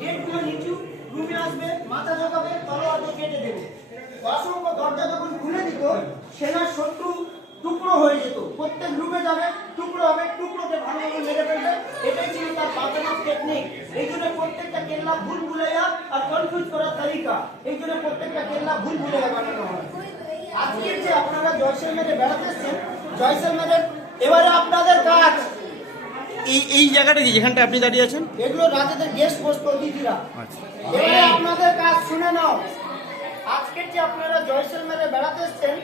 গেটগুলো নিচু, রুমে আসবে, মাথা ঝোঁকাবে, তলোয়ার দিয়ে কেটে দেবে। অসংখ্য দরজা যখন খুলে দিত, সেনার শত্রু টুকরো হয়ে যেত। প্রত্যেক রুমে যাবে, টুকরো হবে, টুকরোকে ভালোভাবে মেরে ফেলবে। এটাই ছিল তার বাঁচানোর টেকনিক। এই জন্য প্রত্যেকটা কেল্লা ভুল ভুলাইয়া আর কনফিউজ করার তালিকা। এই জন্য প্রত্যেকটা কেল্লা ভুল ভুলাইয়া বানানো হয়। আজকে যে আপনারা জয়সলমেরে বেড়াতে এসছেন, জয়সলমেরের এবারে আপনাদের কাজ। এই জায়গাটা কি যেখানটা আপনি দাঁড়িয়ে আছেন? এগুলো রাজাদের গেস্ট বসতো, অতিথিরা। এবারে আপনাদের কাজ শুনে নাও। আজকের যে আপনারা জয়সলমেরে বেড়াতে এসছেন,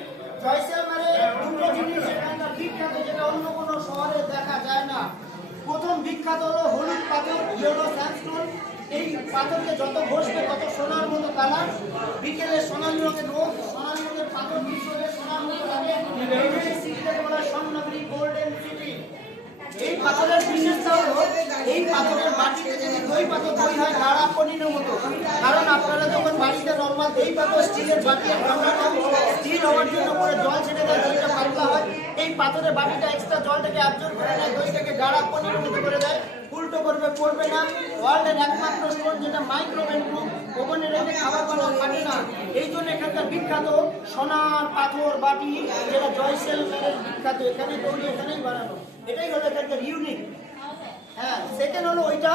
জয়সলমেরে দুটো জিনিস এখানকার বিখ্যাত, যেটা অন্য কোনো শহরে দেখা যায় না। প্রথম বিখ্যাত হলো হলুদ পাথর, ইয়েলো স্যান্ডস্টোন। এই পাথরকে যত ঘষবে তত সোনার মতো কালার। বিকেলে সোনালি রঙের রোদ, সোনালি রঙের পাথর মিশরে সোনার মতো লাগে। এই সিটিটাকে বলা হয় স্বর্ণগিরি, গোল্ডেন সিটি। এই পাথরের বিশেষতা হলো এই পাথরের মাটিতে যদি দই পাথর দই হয় গাঢ়া পনিরের মতো। কারণ আপনারা যখন বাড়িতে নর্মাল দই পাথর স্টিলের বাটি স্টিল হওয়ার জন্য করে জল ছেড়ে দেয়, দইটা পাতলা হয়। এই পাথরের বাটিটা এক্সট্রা জলটাকে অ্যাবজর্ব করে নেয়, দইটাকে গাঢ়া পনিরের মতো করে দেয়। উল্টো করবে পড়বে না। ওয়ার্ল্ডের একমাত্র স্টোন যেটা মাইক্রোওয়েভ প্রুফ, ওভেনে রেখে খাবার বানানো ফাটে না। এই জন্য এখানকার বিখ্যাত সোনার পাথর বাটি, যেটা জয়সলমেরের বিখ্যাত। এখানে তৈরি, এখানেই বানানো। এটাই হলো এখানকার ইউনিক। হ্যাঁ, সেকেন্ড হলো ওইটা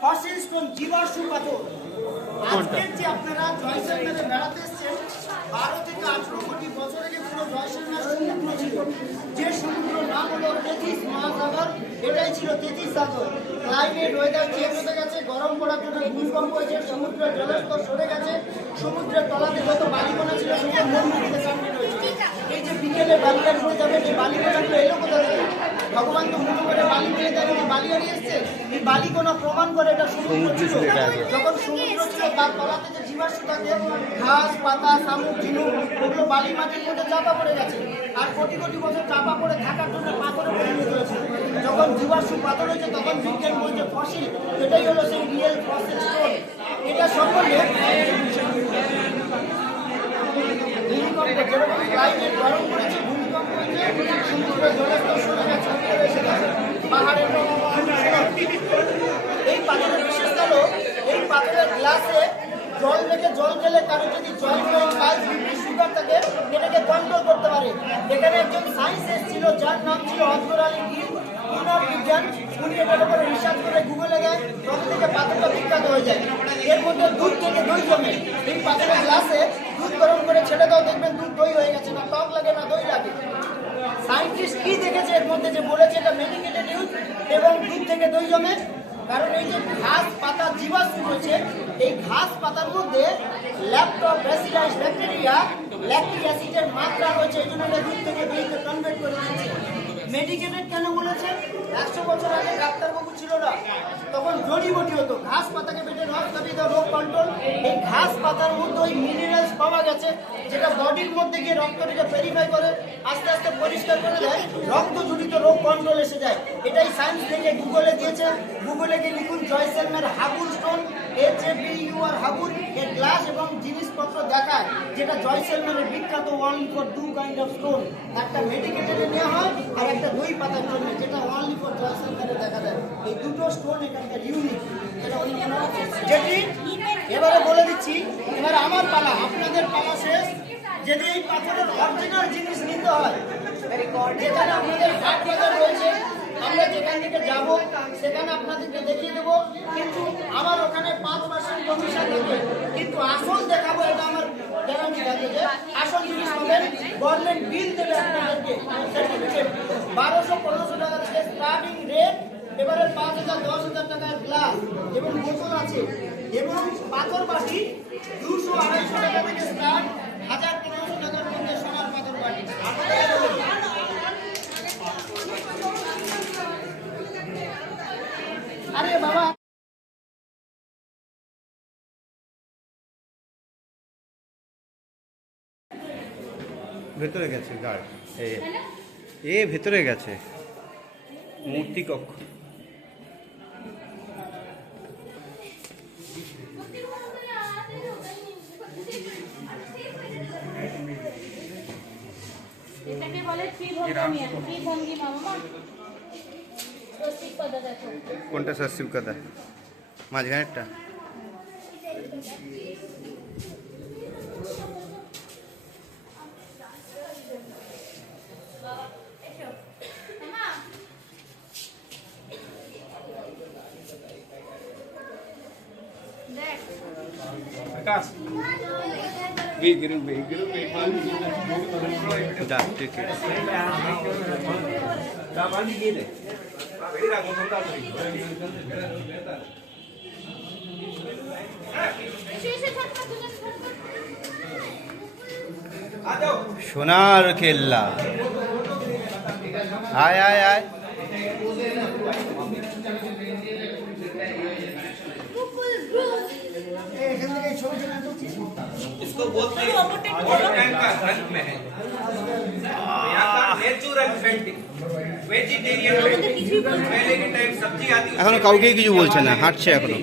ফসিল স্টোন, জীবাশ্ম পাথর। আজকের যে আপনারা জয়সলমেরে বেড়াতে এসছেন, 12 থেকে 18 কোটি বছর আগে পুরো জয়সলমের সমুদ্র ছিল। যে সমুদ্র নাম হলো তেথিস মহাসাগর। এটাই ছিল তেথিস সাগর। ক্লাইমেট, ওয়েদার চেঞ্জ হতে গেছে, গরম পড়ার জন্য ভূমিকম্প হয়েছে, সমুদ্রের জলস্তর সরে গেছে, সমুদ্রের তলাতে যত বালিকণা ছিল সেটা মরুভূমিতে কনভার্ট হয়েছে। এই যে বিকেলে বালিটা দিতে যাবেন, এই বালিকণাগুলো এলো কোথা থেকে? ভগবান তো মনে করে বালি ফেলে দেয়, বালি হারিয়ে এসছে। এই বালিকণা প্রমাণ করে এটা সমুদ্র ছিল। যখন সমুদ্র ছিল, তার তলাতে যে জীবাশ্ম থাকে, ঘাস পাতা, শামুক, ঝিনুক, ওগুলো বালি মাটির মধ্যে চাপা পড়ে গেছে। আর কোটি কোটি বছর চাপা পড়ে থাকার জন্য পাথরে পরিণত হয়েছে। যখন জীবাশ্ম পাথর হয়েছে, তখন বিজ্ঞান বলছে ফসিল। এটাই হলো সেই রিয়েল ফসিল স্টোন। এটা সম্পর্কে ভূমিকম্প, যেরকম ক্লাইমেট গরম করেছে, ভূমিকম্প হয়েছে, সমুদ্রের জলস্তর সরে গেছে, এসে গেছে, পাহাড়ের এই পাথরের বিশেষতা হলো এই পাথরের গ্লাসে জল রেখে জল খেলে কারো যদি জল সুগার থাকে, এটাকে কন্ট্রোল করতে পারে। এখানে একজন সায়েন্টিস্ট ছিল, যার নাম ছিল অজগর আলী গিল, উনার বিজ্ঞান। উনি এটার উপরে রিসার্চ করে গুগলে দেয়, তখন থেকে পাথরটা বিখ্যাত হয়ে যায়। এর মধ্যে দুধ থেকে দই জমে। এই পাথরের গ্লাসে দুধ গরম করে ছেড়ে দাও, দেখবেন দুধ দই হয়ে গেছে, না টক লাগে না দই লাগে। সায়েন্টিস্ট কি দেখেছে এর মধ্যে, যে বলেছে এটা মেডিকেটেড ইউজ এবং দুধ থেকে দই জমে? কারণ এই যে ঘাস পাতা জীবাশ্ম রয়েছে, এই ঘাস পাতার মধ্যে ল্যাক্টোব্যাসিলাস ব্যাকটেরিয়া, ল্যাকটিক অ্যাসিডের মাত্রা রয়েছে। এই জন্য দুধ থেকে দইতে কনভার্ট করে দিচ্ছে। মেডিকেটেড কেন বলেছে? 100 বছর আগে ডাক্তারবাবু ছিল না, তখন জড়িবটি হতো। ঘাস পাতাকে বেটে রস খাটিয়ে দাও, রোগ কন্ট্রোল। এই ঘাস পাতার মধ্যে ওই মিনারেলস পাওয়া গেছে, যেটা বডির মধ্যে গিয়ে রক্তটাকে ভেরিফাই করে আস্তে আস্তে পরিষ্কার করে দেয়, রক্ত জড়িত রোগ কন্ট্রোল এসে যায়। এটাই সায়েন্স থেকে গুগলে দিয়েছে। গুগলে গিয়ে লিখুন জয়সলমের হাবুল স্টোন। HABUR হাবুর এর গ্লাস এবং জিনিসপত্র দেখায়, যেটা জয়সলমেরের বিখ্যাত only for two kind of stone, একটা মেডিকেটেডে নেওয়া হয় আর একটা দই পাতার জন্য, যেটা ওয়ানলি ফর জয়সলমেরে দেখা যায়। এই দুটো স্টোন এখানকার ইউনিক, এটা অন্যান্য যেটি এবারে বলে দিচ্ছি। এবার আমার পালা, আপনাদের পালা শেষ। যদি এই পাথরের অরিজিনাল জিনিস নিতে হয়, যেখানে আপনাদের হাট বাজার রয়েছে, আমরা যেখান থেকে যাব সেখানে আপনাদেরকে দেখিয়ে দেবো, কিন্তু আমার ওখানে 5% কমিশন থাকে, কিন্তু আসল দেখাবো, এটা আমার গ্যারান্টি থাকে যে আসল জিনিস পাবেন। গভর্নমেন্ট বিল দেবে আপনাদেরকে, সার্টিফিকেট 1200-1500 টাকা থেকে স্টার্টিং রেট। এবারে 5000 10,000 টাকার গ্লাস এবং বোতল আছে, এবং পাথর বাটি 200-250 টাকা থেকে স্টার্ট, 1000-1500 টাকার মধ্যে সোনার পাথর বাটি। আরে বাবা, ভেতরে গেছে গার্ড, ভেতরে গেছে মূর্তি কক্ষ। এটাকে বলে ত্রিভঙ্গিমা মামা। স্বস্তিক পদ দেখো। কোনটা স্বস্তিক কথা? মাঝখানেরটা? आकाश যা টিকিট সোনার কেল্লা। আয় আয় আয়, इसको बोलते हैं ऑर्गेनिक का रंग में है। यहाँ का नेचुरल पेंटिंग, वेजिटेरियन पेंटिंग। पहले के टाइम सब्जी आती थी, এখনো কাউকে কিছু বলছে না, হাঁটছে এখনো।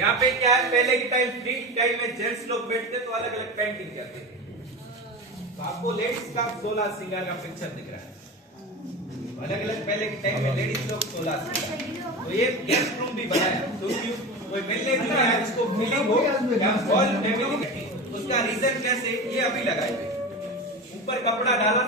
यहाँ पे क्या है, पहले के टाइम फ्री टाइम में जेंट्स लोग बैठते तो अलग अलग पेंटिंग करते थे। तो आपको लेडीज का 16 सिंगार का पिक्चर दिख रहा है, अलग अलग पहले के टाइम में लेडीज लोग 16 सिंगार। तो ये गेस्ट रूम भी बनाया, तो कोई मिलने भी आया जिसको फीलिंग हो या ऑल फैमिली, उसका रीजन कैसे, ये अभी लगाए हुए ऊपर कपड़ा डाला।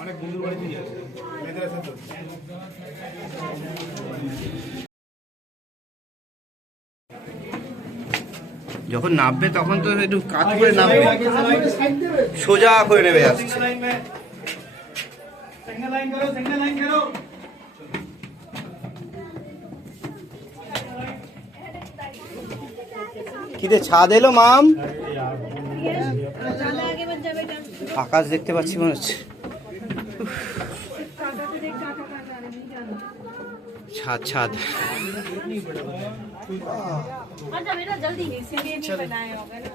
অনেক বন্ধুর বাড়িতে আছে মেয়েদের সাথে। যখন নামবে তখন তো একটু কাজ করে নামবে, সোজা করে নেবে আসছে। सिंगल लाइन करो, सिंगल लाइन करो। কিরে ছাদ এলো মাম? আকাশ দেখতে পাচ্ছি মনে হচ্ছে। ছাদ ছাদ। अच्छा बेटा जल्दी इसीलिए नहीं बनाए होगा ना।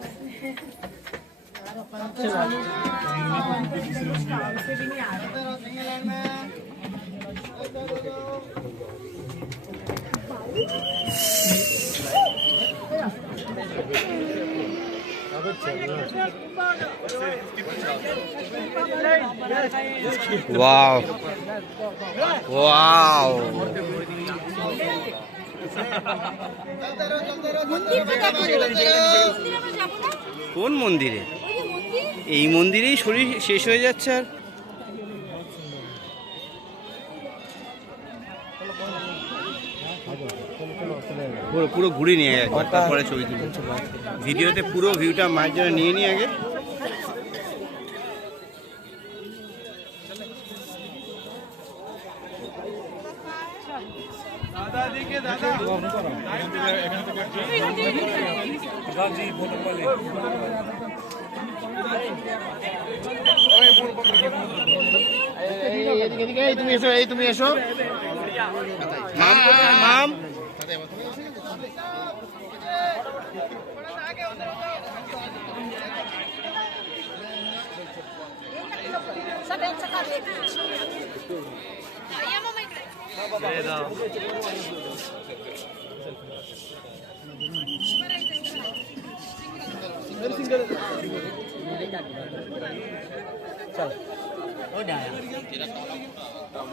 से भी नहीं आ रहा। ওয়াও ওয়াও, কোন মন্দিরে? এই মন্দিরেই শরীর শেষ হয়ে যাচ্ছে। আর পুরো পুরো ঘুরে নিয়ে একবার, তারপরে ছবি তুলি। ভিডিওতে পুরো ভিউটা মায়ের জন্য নিয়ে নিয়ে আগে। তুমি এসো, এই তুমি এসো। মাম কোথায় মাম?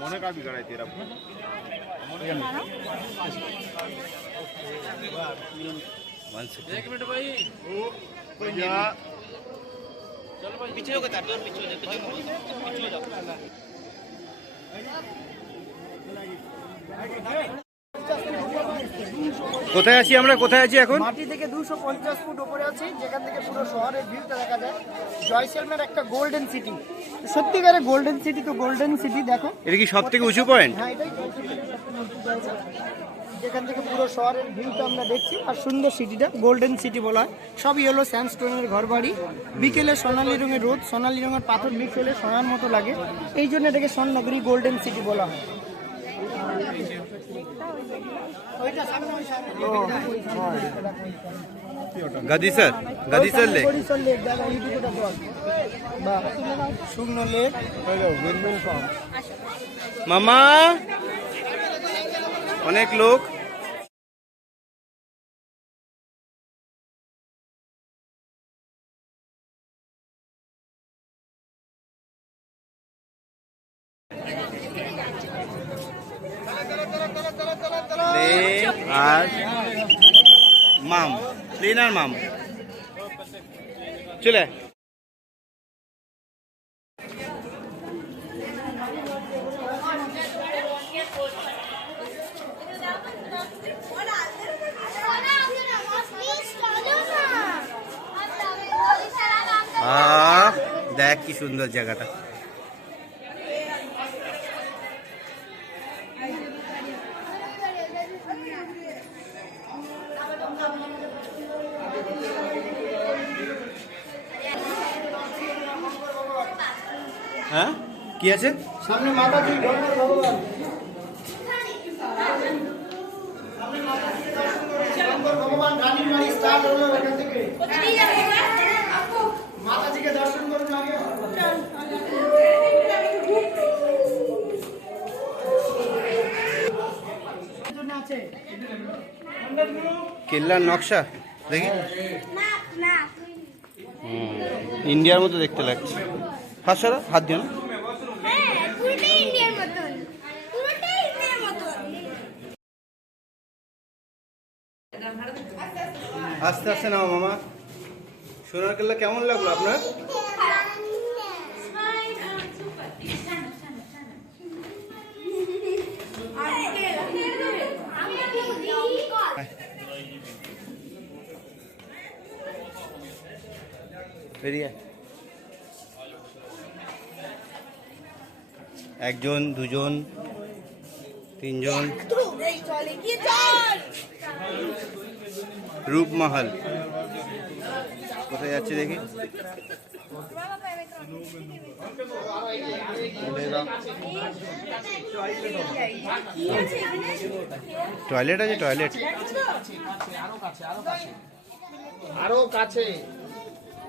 মনে का बिगड़ा है तेरा एक मिनट भाई भैया चलो भाई पीछे हो गए तार पीछे हो जाते पीछे हो जाओ কোথায় আছি আমরা, কোথায় আছি এখন? মাটি থেকে 250 ফুট উপরে আছি, যেখান থেকে পুরো শহরের ভিউটা দেখা যায়। জয়সলমের একটা গোল্ডেন সিটি, সত্যিকারের গোল্ডেন সিটি তো গোল্ডেন সিটি। দেখো এটা কি সব থেকে উঁচু পয়েন্ট? হ্যাঁ, এটাই যেখান থেকে পুরো শহরের ভিউটা আমরা দেখছি। আর সুন্দর সিটিটা গোল্ডেন সিটি বলা হয়। সব ইয়েলো স্যান্ডস্টোনের ঘর বাড়ি, বিকেলে সোনালী রঙের রোদ, সোনালী রঙের পাথর মিক্স হলে সোনার মতো লাগে, এই জন্য এটাকে স্বর্ণনগরী গোল্ডেন সিটি বলা হয়। গাদিসার, গাদিসার লেক, গড়িসর লেক, দাদা এইটুকুটা বল। বাহ, শুকনো লেক, উইন্ডমিল ফার্ম। মামা অনেক লোক। আর মাম, প্লেন আর মাম চলে। দেখ কি সুন্দর জায়গাটা। হ্যাঁ কি আছে সামনে মাতাজি গঙ্গার ভগবান, ভগবান রানীর বাড়ি স্টার্ট হলো এখান থেকে। মাতাজিকে দর্শন করুন আগে। কেল্লার নকশা দেখি, ইন্ডিয়ার মতো দেখতে লাগছে। হাত সরা, হাত দিও না। আস্তে আস্তে নাও মামা। সোনার কেল্লা কেমন লাগলো আপনার? বেরিয়ে একজন, দুজন, তিনজন। রূপমহল কোথায় যাচ্ছে দেখি। টয়লেট আছে, টয়লেট আরো কাছে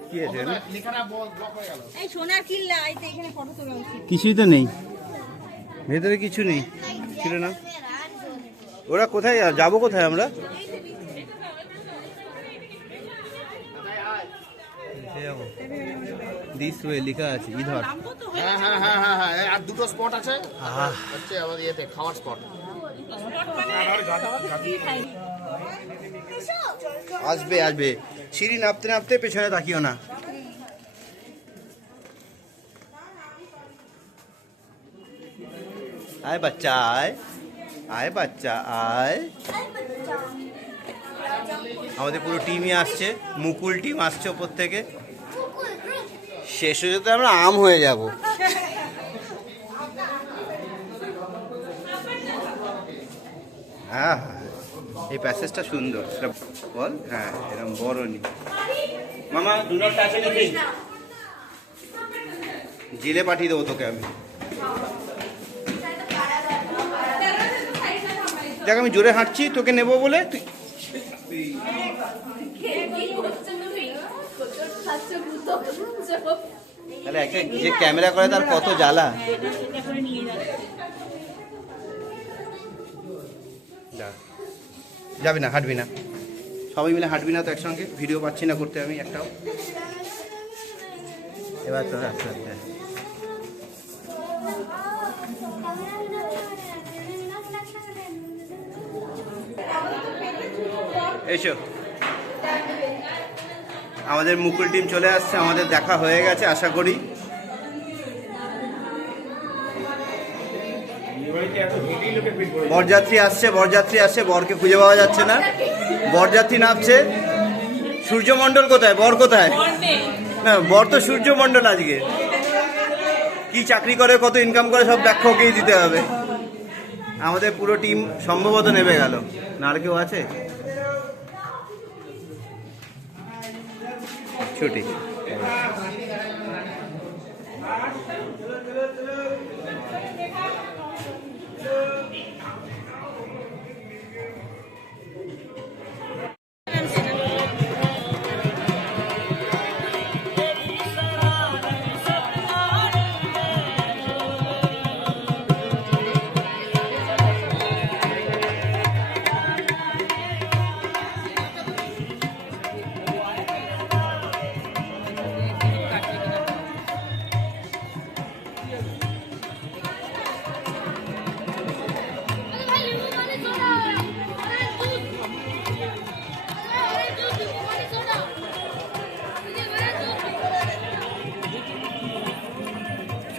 কি আছে? লেখাটা ব্লক হয়ে গেল। এই সোনার কিল্লা, এই তো এখানে ফটো তোলা উচিত। কিছুই তো নেই ভেতরে, কিছু নেই, ছিল না। ওরা কোথায় যাবো, কোথায় আমরা? দিস ওয়ে লেখা আছে ইধর। হ্যাঁ হ্যাঁ হ্যাঁ হ্যাঁ হ্যাঁ, আর দুটো স্পট আছে আহ, হচ্ছে আমাদের ইয়েতে খাওয়ার স্পট। আসবে আসবে, সিঁড়ি নাপতে নাপতে পেছনে তাকিও না। আয় বাচ্চা আয়, আয় বাচ্চা আয়। আমাদের পুরো টিমই আসছে, মুকুল টিম আসছে ওপর থেকে। শেষ হয়ে যেতে আমরা আম হয়ে যাব। হ্যাঁ এই প্যাসেজটা সুন্দর, এটা বল। হ্যাঁ এরকম বড় নি মামা, দুটো আছে নাকি? জেলে পাঠিয়ে দেবো তোকে আমি। দেখ আমি জোরে হাঁটছি তোকে নেবো বলে, তুই তাহলে একটা যে ক্যামেরা করে তার কত জ্বালা। এটা সেটা করে নিয়ে যাচ্ছে। যাবি না, হাঁটবি না, সবাই মিলে হাঁটবি না তো একসঙ্গে? ভিডিও পাচ্ছি না করতে আমি একটাও। এবার তো আস্তে আস্তে এসো। আমাদের মুকুল টিম চলে আসছে, আমাদের দেখা হয়ে গেছে আশা করি। বরযাত্রী আসছে, বরযাত্রী আসছে, বরকে খুঁজে পাওয়া যাচ্ছে না। বরযাত্রী নামছে। সূর্যমণ্ডল কোথায়? বর কোথায়? না, বর তো সূর্যমণ্ডল আজকে। কি চাকরি করে, কত ইনকাম করে, সব ব্যাখ্যা ওকেই দিতে হবে। আমাদের পুরো টিম সম্ভবত নেমে গেল, না আর কেউ আছে? ছুটি।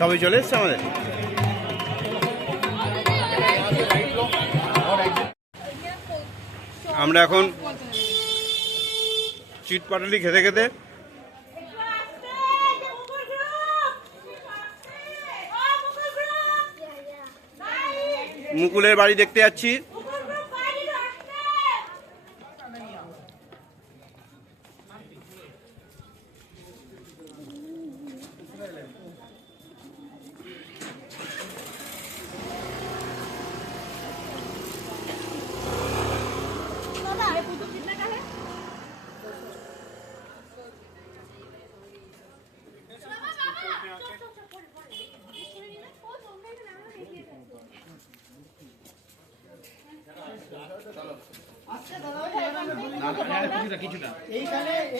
সবাই চলে এসছে আমাদের। আমরা এখন চিট পাটালি খেতে খেতে মুকুলের বাড়ি দেখতে যাচ্ছি।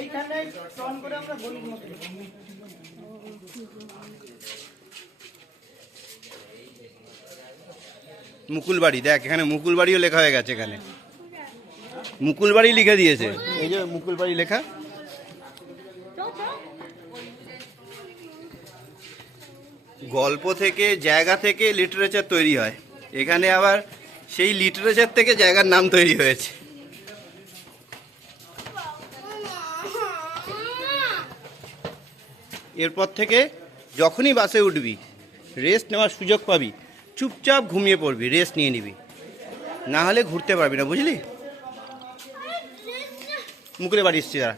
এইখানে টন করে আমরা গলির মধ্যে মুকুল বাড়ি দেখ, এখানে মুকুল বাড়িও লেখা হয়ে গেছে। এখানে মুকুল বাড়ি লিখে দিয়েছে, এই যে মুকুল বাড়ি লেখা। গল্প থেকে, জায়গা থেকে লিটারেচার তৈরি হয়। এখানে আবার সেই লিটারেচার থেকে জায়গার নাম তৈরি হয়েছে। এরপর থেকে যখনই বাসে উঠবি, রেস্ট নেওয়ার সুযোগ পাবি, চুপচাপ ঘুমিয়ে পড়বি, রেস্ট নিয়ে নিবি, না হলে ঘুরতে পারবি না, বুঝলি? মুকুলের বাড়ি এসছি তারা।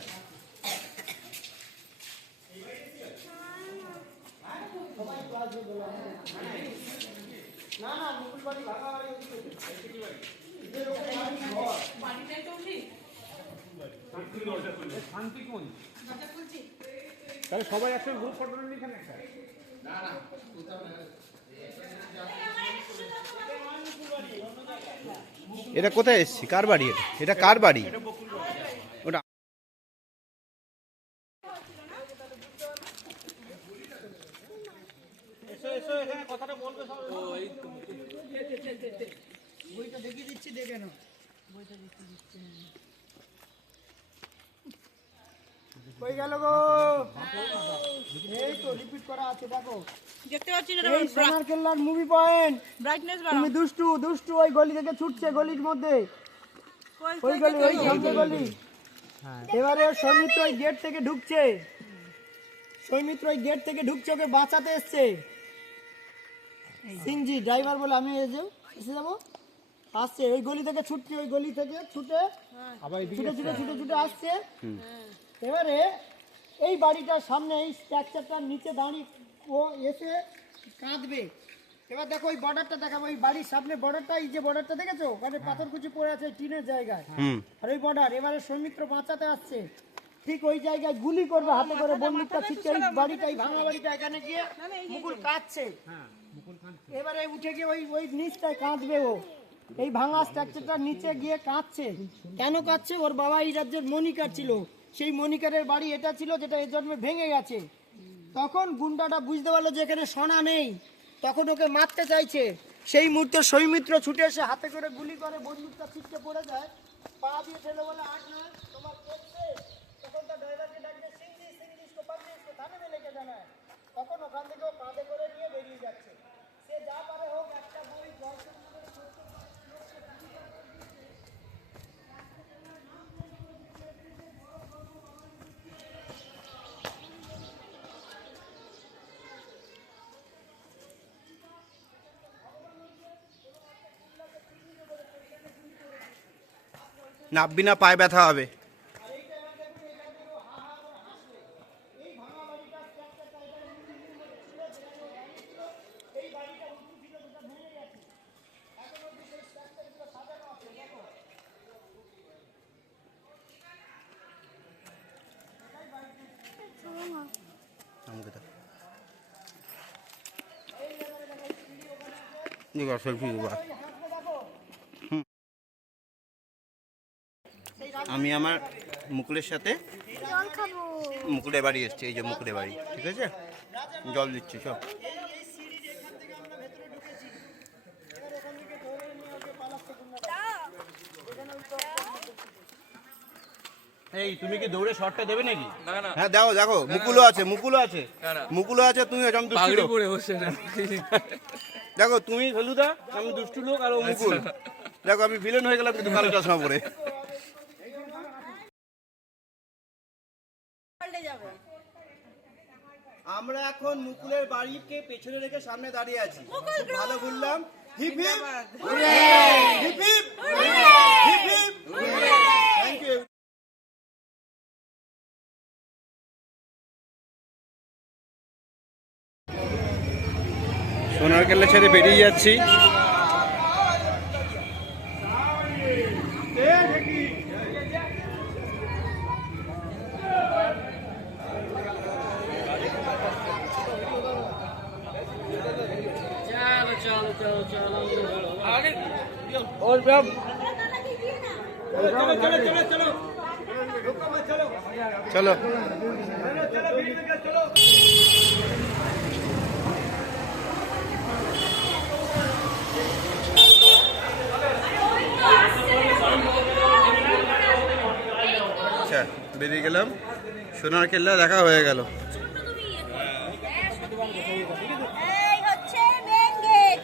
তাহলে সবাই একসাথে গ্রুপ ফটো নিয়ে এখানে একটা। এটা কোথায় এসছি? কার বাড়ি এটা? এটা কার বাড়ি? ওটা বইটা দেখিয়ে দিচ্ছি, দেখে নাও। কই গেল গো? এই তো রিপিট করা আছে, দেখো। দেখতে পাচ্ছি না এই সোনার কেল্লার মুভি পয়েন্ট। ব্রাইটনেস তুমি দুষ্টু দুষ্টু ওই গলি থেকে ছুটছে, গলির মধ্যে ওই গলি, ওই সামনে গলি। এবারে সৌমিত্র ওই গেট থেকে ঢুকছে, সৌমিত্র ওই গেট থেকে ঢুকছে, ওকে বাঁচাতে এসছে। সিনজি ড্রাইভার বলে আমি এসে যাবো, আসছে ওই গলি থেকে ছুটছে, ওই গলি থেকে ছুটে ছুটে ছুটে ছুটে ছুটে আসছে। এবারে এই বাড়িটার সামনে, এই স্ট্রাকচারটার নিচে দাঁড়িয়ে ও এসে কাঁদবে। এবার দেখো ওই বর্ডারটা দেখাবো, এই বাড়ির সামনে বর্ডারটা, এই যে বর্ডারটা দেখেছো, ওখানে পাথরকুচি পড়ে আছে টিনের জায়গায়, আর ওই বর্ডার। এবারে সৌমিত্র বাঁচাতে আসছে, ঠিক ওই জায়গায় গুলি করবে হাতে করে বন্দুকটা ছিটকে ওই বাড়িটাই ভাঙা বাড়িটা এখানে গিয়ে মুকুল কাঁদছে। এবারে উঠে গিয়ে ওই ওই নিচটায় কাঁদবে ও, এই ভাঙা স্ট্রাকচারটা নিচে গিয়ে কাঁদছে। কেন কাঁদছে? ওর বাবা এই রাজ্যের মনিকার ছিল, সেই মনিকারের বাড়ি এটা ছিল যেটা এ জন্মে ভেঙে গেছে। তখন গুন্ডাটা বুঝতে পারলো যে এখানে সোনা নেই, তখন ওকে মারতে চাইছে। সেই মুহূর্তে সৌমিত্র ছুটে এসে হাতে করে গুলি করে বন্দুকটা ছিটকে পড়ে যায়, পা দিয়ে ঠেলে বলে আজ না তোমার কেসে। তখন তার ড্রাইভারকে ডাকবে সিঙ্গি সিঙ্গি इसको पकड़िए इसको थाने में लेके जाना है। তখন ওখান থেকে ও কাঁধে করে নিয়ে বেরিয়ে যাচ্ছে। সে যা পারে হোক একটা বই দর্শক নাববি না, পায়ে ব্যথা হবে। আমাকে দাও। সেলফি আমি আমার মুকুলের সাথে মুকুলের বাড়ি এসছি, এই যে মুকুলের বাড়ি, ঠিক আছে? জল দিচ্ছি সব। এই তুমি কি দৌড়ে শটটা দেবে নাকি? হ্যাঁ দাও, দেখো মুকুলও আছে, মুকুলও আছে, মুকুলও আছে। তুমি আমি দুষ্টু লোক, দেখো তুমি ফেলুদা, আমি দুষ্টু লোক আর ও মুকুল। দেখো আমি ভিলেন হয়ে গেলাম কিন্তু কালো চশমা পরে। আমরা এখন মুকুলের বাড়িকে পেছনে রেখে সামনে দাঁড়িয়ে আছি। ভালো ঘুরলাম। Hip hip hip hip hip hip. Thank you. Sonar Kella ছেড়ে বেরিয়ে যাচ্ছি। চলো আচ্ছা, বেরিয়ে গেলাম। সোনার কেল্লা দেখা হয়ে গেল। এই হচ্ছে মেন গেট।